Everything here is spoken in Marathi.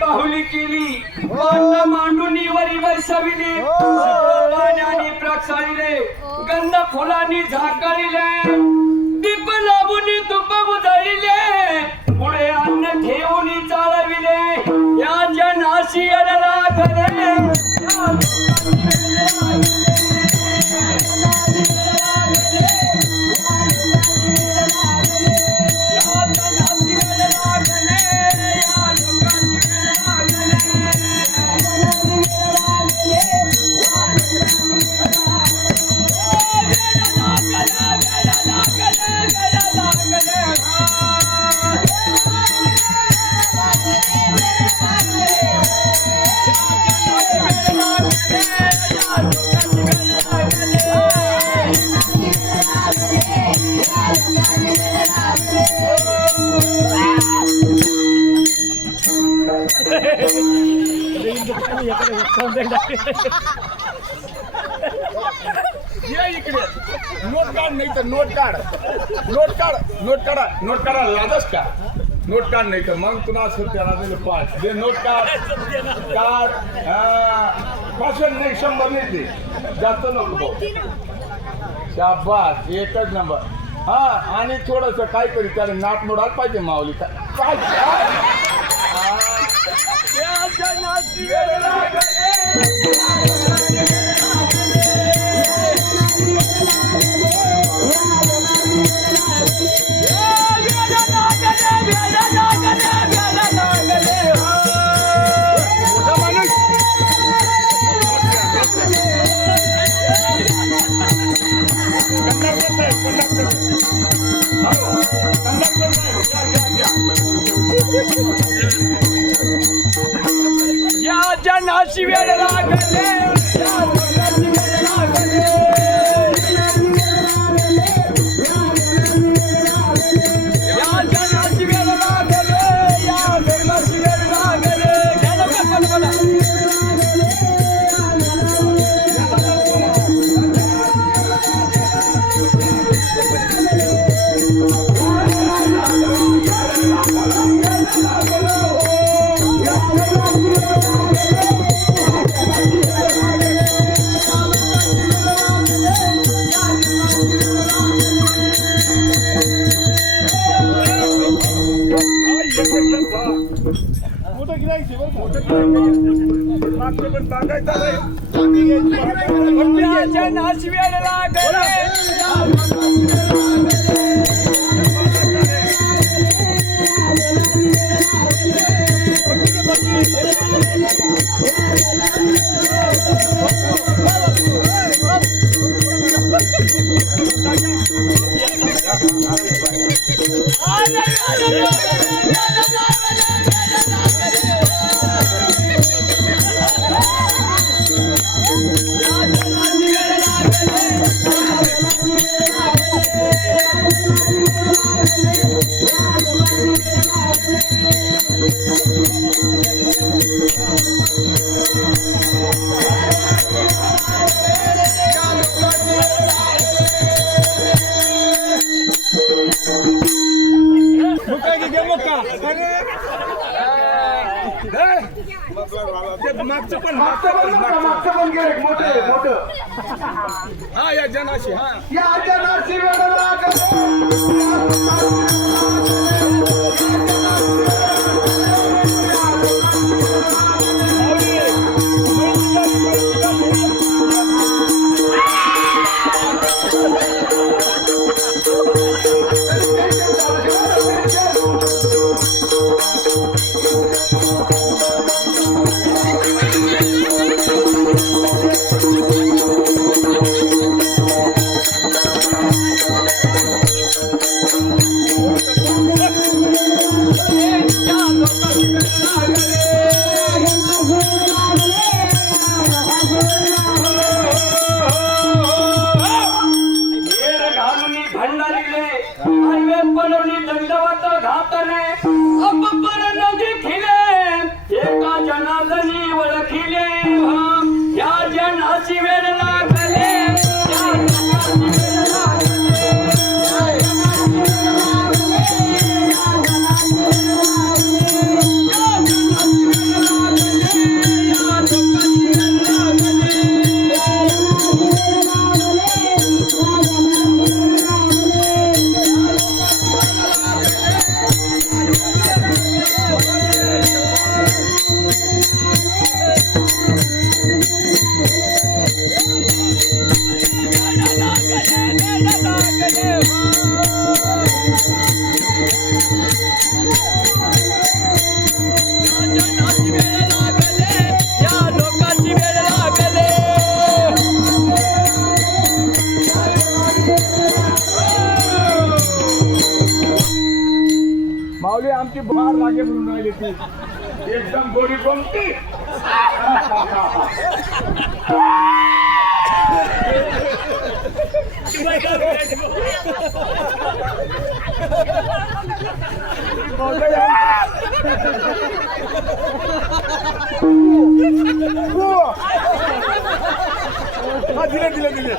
बाहुली केली मांडून वरी बैसविली पाण्याने प्रक्षाळीले गंध फुलांनी झाकळीले दीप लावून तुप उधळीले पुढे अन्न ठेवून चालविले या जनाशी लागले नोट काढ नाही तर नोट काढ नोट काढ नोट काढा नोट काढा लाजस का नोट काढ नाही तर मग तुला असं त्याला दिलं 5 दे नोट काढ काढ 5 नाही 100 नाही दे जास्त नको भाऊ शाबास एकच नंबर हा आणि थोडस काय करी त्याला नाट नोडायला पाहिजे माऊली काय या जनाशी वेळ लागले बागायचा रे. या जनास वेळ लागले मागचं पण मागचं पण गिऱ्हाईक मोठं मोठं. हा या जनाशी हा या जनाची वेळ लागले भंडारीले हलवे पडवली दंडवत घातले अपपर नदी खिले एका जनार्दनी ओळखिले या जनाची वेळ लागले या जनाची वेळ माऊली आमची बार लागे म्हणून राहिली ती एकदम गोरी कोणती दिले दिले दिले